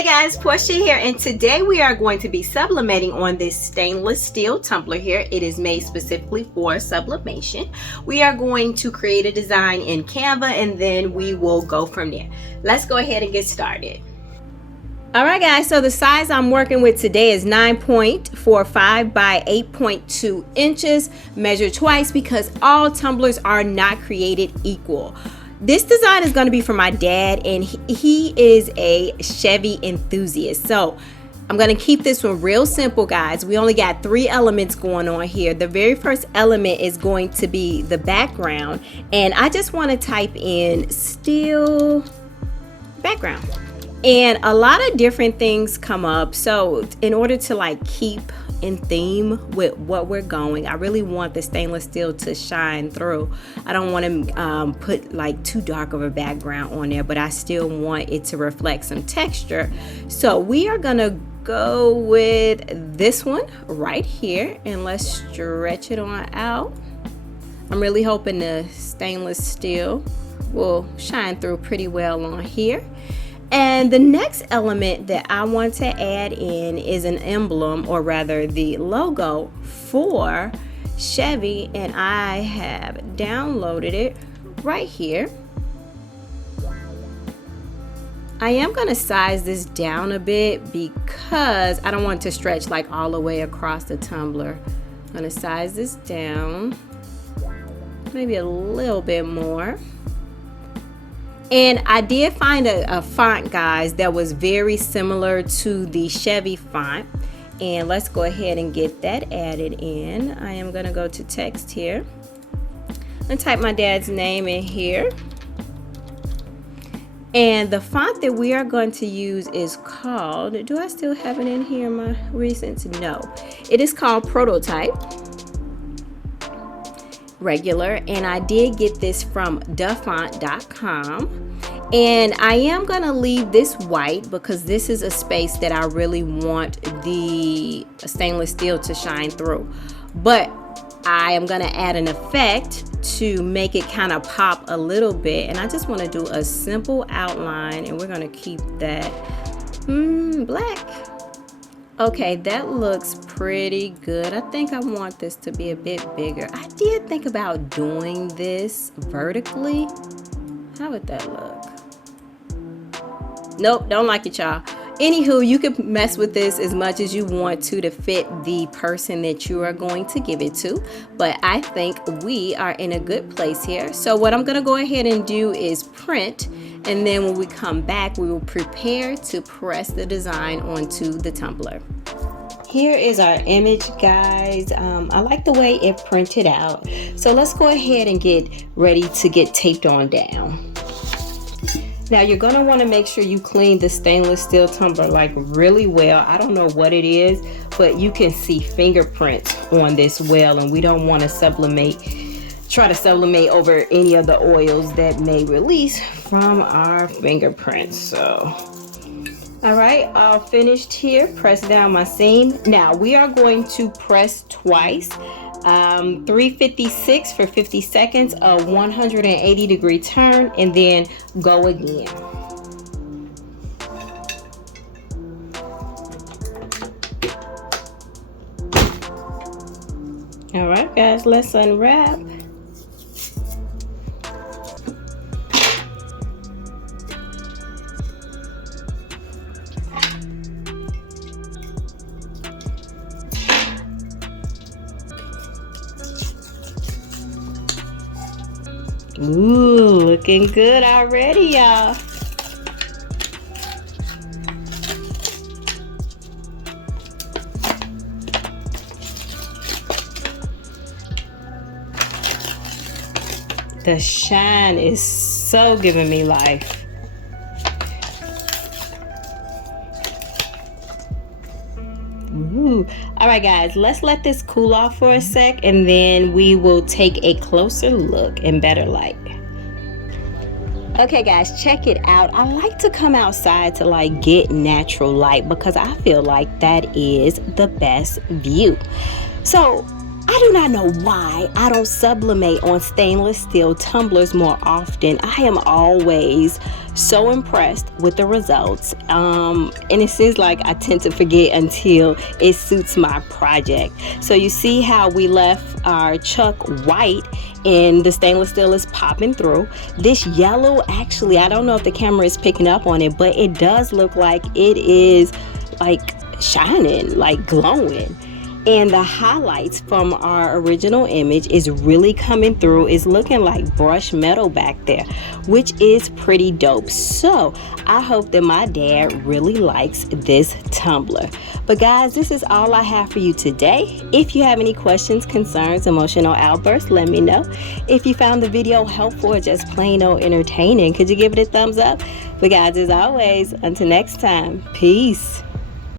Hey guys, Portia here, and today we are going to be sublimating on this stainless steel tumbler here. It is made specifically for sublimation. We are going to create a design in Canva and then we will go from there. Let's go ahead and get started. Alright guys, so the size I'm working with today is 9.45 by 8.2 inches, measured twice because all tumblers are not created equal. This design is going to be for my dad, and he is a Chevy enthusiast. So I'm going to keep this one real simple, guys. We only got 3 elements going on here. The very first element is going to be the background, and I just want to type in steel background. And a lot of different things come up. So in order to keep in theme with what we're going, I really want the stainless steel to shine through. I don't want to put too dark of a background on there, but I still want it to reflect some texture. So we are gonna go with this one right here, and let's stretch it on out. I'm really hoping the stainless steel will shine through pretty well on here. And the next element that I want to add in is an emblem, or rather the logo for Chevy, and I have downloaded it right here. I am going to size this down a bit because I don't want it to stretch all the way across the tumbler. I'm going to size this down maybe a little bit more. And I did find a font, guys, that was very similar to the Chevy font. And let's go ahead and get that added in. I am going to go to text here and type my dad's name in here. And the font that we are going to use is called, do I still have it in here in my recents? No. It is called Prototype Regular, and I did get this from dafont.com, and I am going to leave this white because this is a space that I really want the stainless steel to shine through, but I am going to add an effect to make it kind of pop a little bit, and I just want to do a simple outline, and we're going to keep that black. Okay, that looks pretty good. I think I want this to be a bit bigger. I did think about doing this vertically. How would that look? Nope, don't like it, y'all. Anywho, you can mess with this as much as you want to fit the person that you are going to give it to. But I think we are in a good place here. So what I'm gonna go ahead and do is print, and then when we come back, we will prepare to press the design onto the tumbler. Here is our image, guys. I like the way it printed out. So let's go ahead and get ready to get taped on down. Now you're gonna wanna make sure you clean the stainless steel tumbler really well. I don't know what it is, but you can see fingerprints on this well, and we don't wanna try to sublimate over any of the oils that may release from our fingerprints. So, all right, all finished here. Press down my seam. Now we are going to press twice. 356 for 50 seconds, a 180-degree turn, and then go again. All right, guys, let's unwrap. Ooh, looking good already, y'all. The shine is so giving me life. Ooh. All right, guys, let's let this cool off for a sec, and then we will take a closer look in better light. Okay, guys, check it out. I like to come outside to get natural light because I feel like that is the best view. So I do not know why I don't sublimate on stainless steel tumblers more often. I am always So impressed with the results, and it seems like I tend to forget until it suits my project. So you see how we left our chuck white and the stainless steel is popping through. This yellow, actually, I don't know if the camera is picking up on it, but it does look like it is like shining, like glowing. And the highlights from our original image is really coming through. It's looking like brushed metal back there, which is pretty dope. So I hope that my dad really likes this tumbler. But guys, this is all I have for you today. If you have any questions, concerns, emotional outbursts, let me know. If you found the video helpful or just plain old entertaining, could you give it a thumbs up? But guys, as always, until next time, peace.